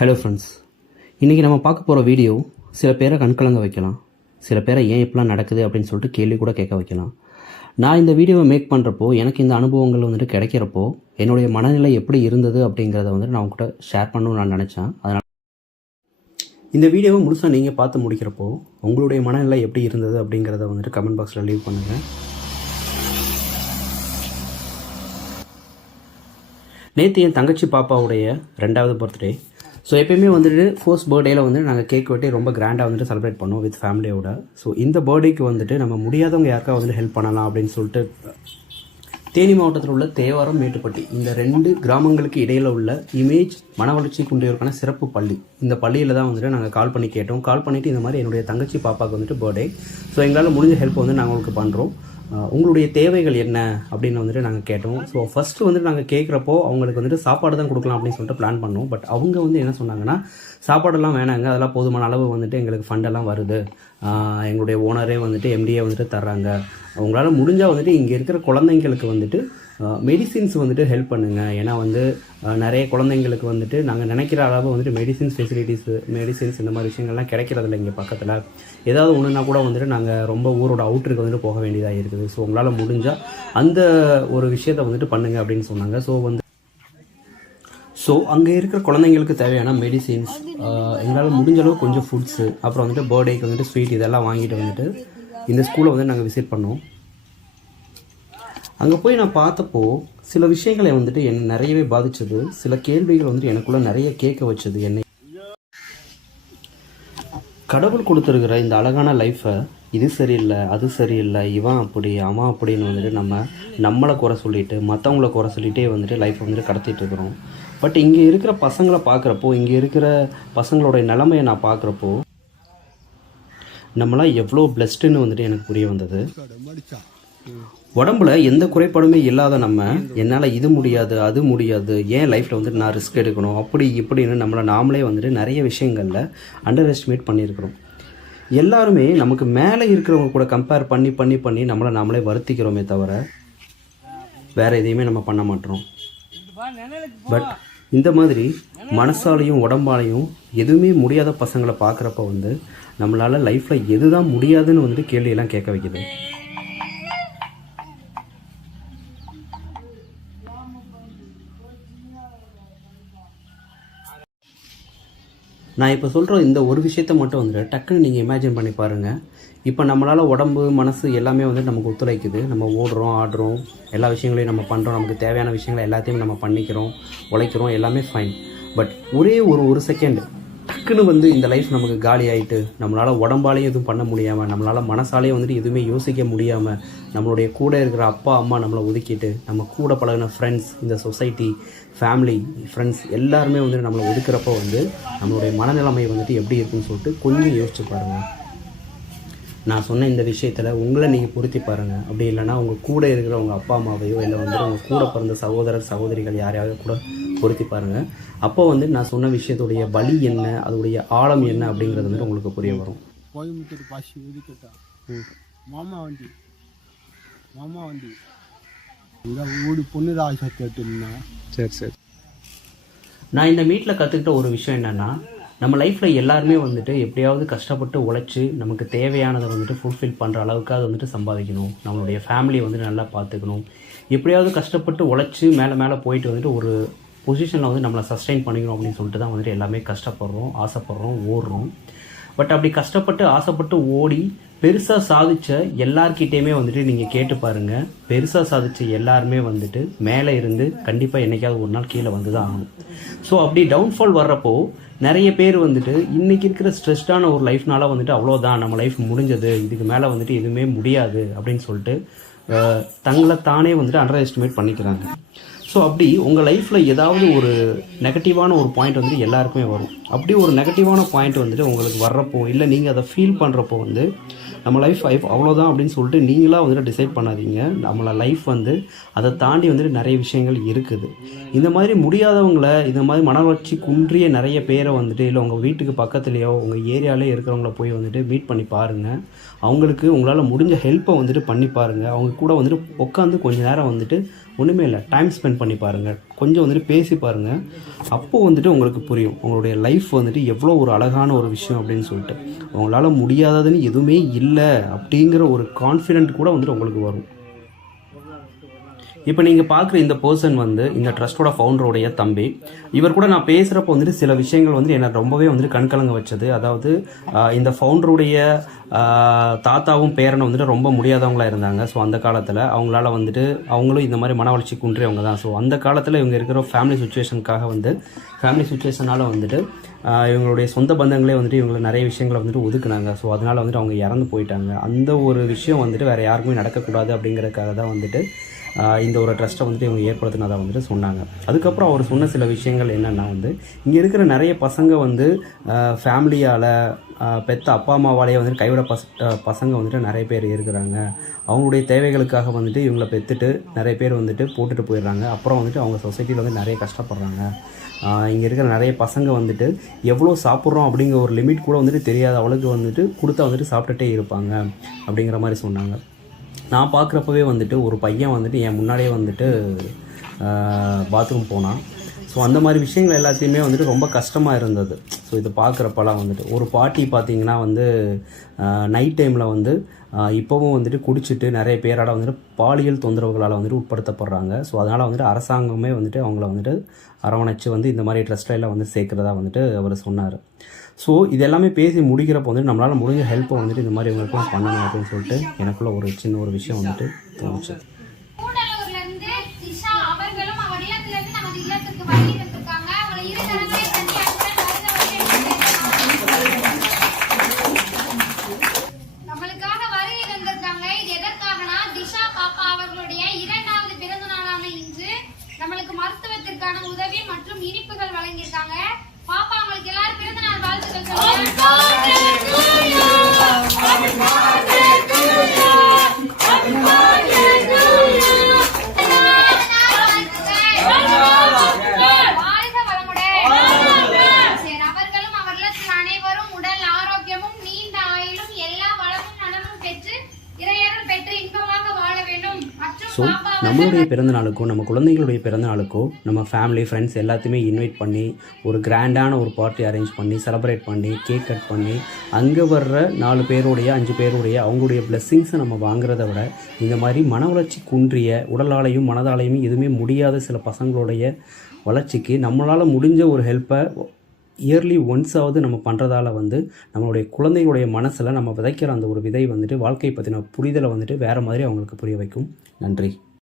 Hello friends, இன்றைக்கி நம்ம பார்க்க போகிற வீடியோ சில பேரை கண்கலங்க வைக்கலாம், சில பேரை ஏன் இப்படிலாம் நடக்குது அப்படின்னு சொல்லிட்டு கேள்வி கூட கேட்க வைக்கலாம். நான் இந்த வீடியோவை மேக் பண்ணுறப்போ எனக்கு இந்த அனுபவங்கள் வந்துட்டு கிடைக்கிறப்போ என்னுடைய மனநிலை எப்படி இருந்தது அப்படிங்கிறத வந்துட்டு நான் உங்கள்கிட்ட ஷேர் பண்ணணும்னு நான் நினச்சேன். அதனால் இந்த வீடியோவை முழுசாக நீங்கள் பார்த்து முடிக்கிறப்போ உங்களுடைய மனநிலை எப்படி இருந்தது அப்படிங்கிறத வந்துட்டு கமெண்ட் பாக்ஸில் லீவ் பண்ணுங்கள். நேற்று என் தங்கச்சி பாப்பாவுடைய 2வது பர்த்டே. ஸோ எப்பயுமே வந்துட்டு ஃபர்ஸ்ட் பர்த்டேயில் வந்து நாங்கள் கேக் வெட்டி ரொம்ப கிராண்டாக வந்துட்டு செலிப்ரேட் பண்ணுவோம் வித் ஃபேமிலியோட. ஸோ இந்த பர்த்டேக்கு வந்துட்டு நம்ம முடியாதவங்க யாருக்கா வந்துட்டு ஹெல்ப் பண்ணலாம் அப்படின்னு சொல்லிட்டு தேனி மாவட்டத்தில் உள்ள தேவாரம், மேட்டுப்பட்டி இந்த 2 கிராமங்களுக்கு இடையில் உள்ள இமேஜ் மனவளர்ச்சி குன்றியோருக்கான சிறப்பு பள்ளி, இந்த பள்ளியில் தான் வந்துட்டு நாங்கள் கால் பண்ணி கேட்டோம். கால் பண்ணிவிட்டு இந்த மாதிரி என்னுடைய தங்கச்சி பாப்பாவுக்கு வந்துட்டு பர்த்டே, ஸோ எங்களால் முடிஞ்ச ஹெல்ப் வந்து நாங்கள் உங்களுக்கு பண்ணுறோம், உங்களுடைய தேவைகள் என்ன அப்படின்னு வந்துட்டு நாங்கள் கேட்டோம். ஸோ ஃபஸ்ட்டு வந்துட்டு நாங்கள் கேட்குறப்போ அவங்களுக்கு வந்துட்டு சாப்பாடு தான் கொடுக்கலாம் அப்படின்னு சொல்லிட்டு பிளான் பண்ணோம். பட் அவங்க வந்து என்ன சொன்னாங்கன்னா, சாப்பாடெல்லாம் வேணாங்க, அதெல்லாம் போதுமான அளவு வந்துட்டு எங்களுக்கு ஃபண்டெல்லாம் வருது, எங்களுடைய ஓனரே வந்துட்டு எம்டிஏ வந்துட்டு தர்றாங்க, அவங்களால முடிஞ்சால் வந்துட்டு இங்கே இருக்கிற குழந்தைங்களுக்கு வந்துட்டு மெடிசின்ஸ் வந்துட்டு ஹெல்ப் பண்ணுங்கள். ஏன்னா வந்து நிறைய குழந்தைங்களுக்கு வந்துட்டு நாங்கள் நினைக்கிற அளவு வந்துட்டு மெடிசின்ஸ் இந்த மாதிரி விஷயங்கள்லாம் கிடைக்கிறதில்ல இங்கே பக்கத்தில். ஏதாவது ஒன்றுனா கூட வந்துட்டு நாங்கள் ரொம்ப ஊரோட அவுட்டருக்கு வந்துட்டு போக வேண்டியதாக இருக்குது. ஸோ உங்களால் முடிஞ்சால் அந்த ஒரு விஷயத்தை வந்துட்டு பண்ணுங்கள் அப்படின்னு சொன்னாங்க. ஸோ அங்கே இருக்கிற குழந்தைங்களுக்கு தேவையான மெடிசின்ஸ், எங்களால் முடிஞ்ச அளவு கொஞ்சம் ஃபுட்ஸு, அப்புறம் வந்துட்டு பர்த்டேக்கு வந்துட்டு ஸ்வீட் இதெல்லாம் வாங்கிட்டு வந்துட்டு இந்த ஸ்கூலை வந்து நாங்கள் விசிட் பண்ணோம். அங்கே போய் நான் பார்த்தப்போ சில விஷயங்களை வந்துட்டு என்னை நிறையவே பாதித்தது, சில கேள்விகள் வந்துட்டு எனக்குள்ளே நிறைய கேட்க வச்சது. என்னை கடவுள் கொடுத்துருக்கிற இந்த அழகான லைஃப்பை இது சரியில்லை, அது சரியில்லை, இவன் அப்படி அவன் அப்படின்னு வந்துட்டு நம்மளை குறை சொல்லிட்டு மற்றவங்கள குறை சொல்லிகிட்டே வந்துட்டு லைஃப்பை வந்துட்டு கடத்திட்டு இருக்கிறோம். பட் இங்கே இருக்கிற பசங்களை பார்க்குறப்போ, இங்கே இருக்கிற பசங்களோட நிலைமையை நான் பார்க்குறப்போ நம்மளாம் எவ்வளோ பிளஸ்டுன்னு வந்துட்டு எனக்கு புரிய வந்தது. உடம்புல எந்த குறைபாடுமே இல்லாத நம்ம, என்னால் இது முடியாது அது முடியாது, ஏன் லைஃப்பில் வந்துட்டு நான் ரிஸ்க் எடுக்கணும் அப்படி இப்படின்னு நம்மளை நாமளே வந்துட்டு நிறைய விஷயங்களில் அண்டர் எஸ்டிமேட் பண்ணியிருக்கிறோம். எல்லாருமே நமக்கு மேலே இருக்கிறவங்க கூட கம்பேர் பண்ணி பண்ணி பண்ணி நம்மளை நாமளே வருத்திக்கிறோமே தவிர வேறு எதையுமே நம்ம பண்ண மாட்டோம். பட் இந்த மாதிரி மனசாலையும் உடம்பாலையும் எதுவுமே முடியாத பசங்களை பார்க்குறப்ப வந்து நம்மளால் லைஃப்பில் எது தான் முடியாதுன்னு வந்துட்டு கேள்வியெல்லாம் கேட்க வைக்குது. நான் இப்போ சொல்கிற இந்த ஒரு விஷயத்த மட்டும் வந்துட்டு டக்குன்னு நீங்கள் இமேஜின் பண்ணி பாருங்கள். இப்போ நம்மளால் உடம்பு மனசு எல்லாமே வந்துட்டு நமக்கு ஒத்துழைக்குது, நம்ம ஓடுறோம் ஆடுறோம், எல்லா விஷயங்களையும் நம்ம பண்ணுறோம், நமக்கு தேவையான விஷயங்களை எல்லாத்தையும் நம்ம பண்ணிக்கிறோம், உழைக்கிறோம், எல்லாமே ஃபைன். பட் ஒரே ஒரு செகண்ட் டக்குன்னு வந்து இந்த லைஃப் நமக்கு காலி ஆகிட்டு நம்மளால் உடம்பாலையும் எதுவும் பண்ண முடியாமல், நம்மளால் மனசாலேயும் வந்துட்டு எதுவுமே யோசிக்க முடியாமல், நம்மளுடைய கூட இருக்கிற அப்பா அம்மா நம்மளை ஒதுக்கிட்டு, நம்ம கூட பழகின ஃப்ரெண்ட்ஸ், இந்த சொசைட்டி, ஃபேமிலி, ஃப்ரெண்ட்ஸ் எல்லாருமே வந்துட்டு நம்மளை ஒதுக்குறப்போ வந்து நம்மளுடைய மனநிலைமை வந்துட்டு எப்படி இருக்குன்னு சொல்லிட்டு கொஞ்சம் யோசிச்சு பாருங்கள். நான் சொன்ன இந்த விஷயத்தில் உங்களை நீங்கள் பொருத்தி பாருங்கள். அப்படி இல்லைனா உங்கள் கூட இருக்கிற உங்கள் அப்பா அம்மாவையோ இல்லை வந்துட்டு உங்கள் கூட பிறந்த சகோதரர் சகோதரிகள் யாரையாவது கூட பொருத்தி பாருங்கள். அப்போ வந்து நான் சொன்ன விஷயத்துடைய வலி என்ன, அதோடைய ஆழம் என்ன அப்படிங்கிறது வந்துட்டு உங்களுக்கு புரிய வரும். கோயம்புத்தூர் பாசி ஒதுக்கிட்டா மாமா வண்டி இங்கே ஊடு பொண்ணு ஆசை கேட்டுன்னா சரி. நான் இந்த மீட்டில் கற்றுக்கிட்ட ஒரு விஷயம் என்னென்னா, நம்ம லைஃப்பில் எல்லாருமே வந்துட்டு எப்படியாவது கஷ்டப்பட்டு உழைச்சி நமக்கு தேவையானதை வந்துட்டு ஃபுல்ஃபில் பண்ணுற அளவுக்கு அது வந்துட்டு சம்பாதிக்கணும், நம்மளுடைய ஃபேமிலியை வந்துட்டு நல்லா பார்த்துக்கணும், எப்படியாவது கஷ்டப்பட்டு உழைச்சி மேலே போயிட்டு வந்துட்டு ஒரு பொசிஷனில் வந்து நம்மளை சஸ்டெயின் பண்ணிக்கணும் அப்படின்னு சொல்லிட்டு தான் வந்துட்டு எல்லாமே கஷ்டப்படுறோம், ஆசைப்படுறோம், ஓடுறோம். பட் அப்படி கஷ்டப்பட்டு ஆசைப்பட்டு ஓடி பெருசாக சாதித்த எல்லார்கிட்டேயுமே வந்துட்டு நீங்கள் கேட்டு பாருங்கள், பெருசாக சாதித்த எல்லாருமே வந்துட்டு மேலே இருந்து கண்டிப்பாக என்றைக்காவது ஒரு நாள் கீழே வந்து தான் ஆகணும். ஸோ அப்படி டவுன்ஃபால் வர்றப்போ நிறைய பேர் வந்துட்டு இன்றைக்கி இருக்கிற ஸ்ட்ரெஸ்டான ஒரு லைஃப்னால வந்துட்டு அவ்வளோதான், நம்ம லைஃப் முடிஞ்சது, இதுக்கு மேலே வந்துட்டு எதுவுமே முடியாது அப்படின்னு சொல்லிட்டு தங்களை தானே வந்துட்டு அண்டர் எஸ்டிமேட் பண்ணிக்கிறாங்க. ஸோ அப்படி உங்கள் லைஃப்பில் ஏதாவது ஒரு நெகட்டிவான ஒரு பாயிண்ட் வந்துட்டு எல்லாருக்குமே வரும். அப்படி ஒரு நெகட்டிவான பாயிண்ட் வந்துட்டு உங்களுக்கு வர்றப்போ, இல்லை நீங்கள் அதை ஃபீல் பண்ணுறப்போ வந்து நம்ம லைஃப் அவ்வளோதான் அப்படின்னு சொல்லிட்டு நீங்களாக வந்துட்டு டிசைட் பண்ணாதீங்க. நம்மளை லைஃப் வந்து அதை தாண்டி வந்துட்டு நிறைய விஷயங்கள் இருக்குது. இந்த மாதிரி முடியாதவங்களை, இந்த மாதிரி மனவளர்ச்சி குன்றிய நிறைய பேரை வந்துட்டு இல்லை உங்கள் வீட்டுக்கு பக்கத்துலேயோ உங்கள் ஏரியாவிலே இருக்கிறவங்கள போய் வந்துட்டு மீட் பண்ணி பாருங்கள். அவங்களுக்கு உங்களால் முடிஞ்ச ஹெல்ப்பை வந்துட்டு பண்ணி பாருங்கள். அவங்க கூட வந்துட்டு உட்காந்து கொஞ்சம் நேரம் வந்துட்டு ஒன்றுமே இல்லை, டைம் ஸ்பெண்ட் பண்ணி பாருங்கள், கொஞ்சம் வந்துட்டு பேசி பாருங்கள். அப்போது வந்துட்டு உங்களுக்கு புரியும் உங்களுடைய லைஃப் வந்துட்டு எவ்வளோ ஒரு அழகான ஒரு விஷயம் அப்படின்னு சொல்லிட்டு. உங்களால் முடியாததுன்னு எதுவுமே இல்லை அப்படிங்கிற ஒரு கான்ஃபிடென்ட் கூட வந்துட்டு உங்களுக்கு வரும். இப்போ நீங்கள் பார்க்குற இந்த பர்சன் வந்து இந்த ட்ரஸ்ட்டோட ஃபவுண்டருடைய தம்பி. இவர் கூட நான் பேசுகிறப்போ வந்துட்டு சில விஷயங்கள் வந்துட்டு என்னை ரொம்பவே வந்துட்டு கண்கலங்க வச்சது. அதாவது இந்த ஃபவுண்டருடைய தாத்தாவும் பேரனும் வந்துட்டு ரொம்ப முடியாதவங்களாக இருந்தாங்க. ஸோ அந்த காலத்தில் அவங்களால வந்துட்டு அவங்களும் இந்த மாதிரி மன வளர்ச்சி குன்றியவங்க தான். ஸோ அந்த காலத்தில் இவங்க இருக்கிற ஃபேமிலி சுச்சுவேஷனால் வந்துட்டு இவங்களுடைய சொந்த பந்தங்களே வந்துட்டு இவங்களை நிறைய விஷயங்களை வந்துட்டு ஒதுக்குனாங்க. ஸோ அதனால் வந்துட்டு அவங்க இறந்து போயிட்டாங்க. அந்த ஒரு விஷயம் வந்துட்டு வேறு யாருக்குமே நடக்கக்கூடாது அப்படிங்கிறதுக்காக தான் வந்துட்டு இந்த ஒரு ட்ரஸ்ட்டை வந்துட்டு இவங்க ஏற்படுத்தினதாக வந்துட்டு சொன்னாங்க. அதுக்கப்புறம் அவர் சொன்ன சில விஷயங்கள் என்னென்னா வந்து இங்கே இருக்கிற நிறைய பசங்க வந்து ஃபேமிலியால் பெத்த அப்பா அம்மாவாலேயே வந்துட்டு கைவிட பசங்க வந்துட்டு நிறைய பேர் இருக்கிறாங்க. அவங்களுடைய தேவைகளுக்காக வந்துட்டு இவங்களை பெற்றுட்டு நிறைய பேர் வந்துட்டு போட்டுட்டு போயிடுறாங்க. அப்புறம் வந்துட்டு அவங்க சொசைட்டியில் வந்து நிறைய கஷ்டப்படுறாங்க. இங்கே இருக்கிற நிறைய பசங்க வந்துட்டு எவ்வளோ சாப்பிட்றோம் அப்படிங்கிற ஒரு லிமிட் கூட வந்துட்டு தெரியாத அவளுக்கு வந்துட்டு கொடுத்தா வந்துட்டு சாப்பிட்டுட்டே இருப்பாங்க அப்படிங்கிற மாதிரி சொன்னாங்க. நான் பார்க்குறப்பவே வந்துட்டு ஒரு பையன் வந்துட்டு என் முன்னாடியே வந்துட்டு பாத்ரூம் போனான். ஸோ அந்த மாதிரி விஷயங்கள் எல்லாத்தையுமே வந்துட்டு ரொம்ப கஷ்டமாக இருந்தது. ஸோ இது பார்க்குறப்பெல்லாம் வந்துட்டு ஒரு பாட்டி பார்த்திங்கன்னா வந்து நைட் டைமில் வந்து இப்போவும் வந்துட்டு குடிச்சிட்டு நிறைய பேராட வந்துட்டு பாலியல் தொந்தரவுகளால் வந்துட்டு உட்படுத்தப்படுறாங்க. ஸோ அதனால் வந்துட்டு அரசாங்கமே வந்துட்டு அவங்கள வந்துட்டு அரவணைச்சு வந்து இந்த மாதிரி ட்ரஸ்ட்லாம் வந்து சேர்க்குறதா வந்துட்டு அவர் சொன்னார். ஸோ இது எல்லாமே பேசி முடிக்கிறப்போ வந்துட்டு நம்மளால் முடிஞ்ச ஹெல்ப்பை வந்துட்டு இந்த மாதிரி இவங்களுக்குலாம் பண்ணணும் அப்படின்னு சொல்லிட்டு எனக்குள்ள ஒரு சின்ன ஒரு விஷயம் வந்துட்டு தோணுச்சு. மருத்துவத்திற்கான உதவி மற்றும் இனிப்புகள் வழங்கியிருக்காங்க. பாப்பா உங்களுக்கு எல்லாரும் பிறந்த நாள் வாழ்த்துக்கள் சொல்லுங்க. வாழ்க வளமுடன். அவர்களும் அவர்களுக்கு அனைவரும் உடல் ஆரோக்கியமும் நீண்ட ஆயுளும் எல்லா வளமும் நலமும் பெற்று இறையருள் பெற்று இன்பமாக வாழ வேண்டும். ஸோ நம்மளுடைய பிறந்தநாளுக்கோ நம்ம குழந்தைகளுடைய பிறந்தநாளுக்கோ நம்ம ஃபேமிலி ஃப்ரெண்ட்ஸ் எல்லாத்தையுமே இன்வைட் பண்ணி ஒரு கிராண்டான ஒரு பார்ட்டி அரேஞ்ச் பண்ணி செலிப்ரேட் பண்ணி கேக் கட் பண்ணி அங்கே வர்ற 4 பேருடைய 5 பேருடைய அவங்களுடைய பிளெஸ்ஸிங்ஸை நம்ம வாங்குறத விட இந்த மாதிரி மன வளர்ச்சி குன்றிய உடலாலையும் மனதாலையும் எதுவுமே முடியாத சில பசங்களுடைய வளர்ச்சிக்கு நம்மளால் முடிஞ்ச ஒரு ஹெல்ப்பை இயர்லி ஒன்ஸாவது நம்ம பண்ணுறதால வந்து நம்மளுடைய குழந்தைகளுடைய மனசில் நம்ம விதைக்கிற அந்த ஒரு விதை வந்துட்டு வாழ்க்கை பற்றின புரிதலை வந்துட்டு வேறு மாதிரி அவங்களுக்கு புரிய வைக்கும். நன்றி.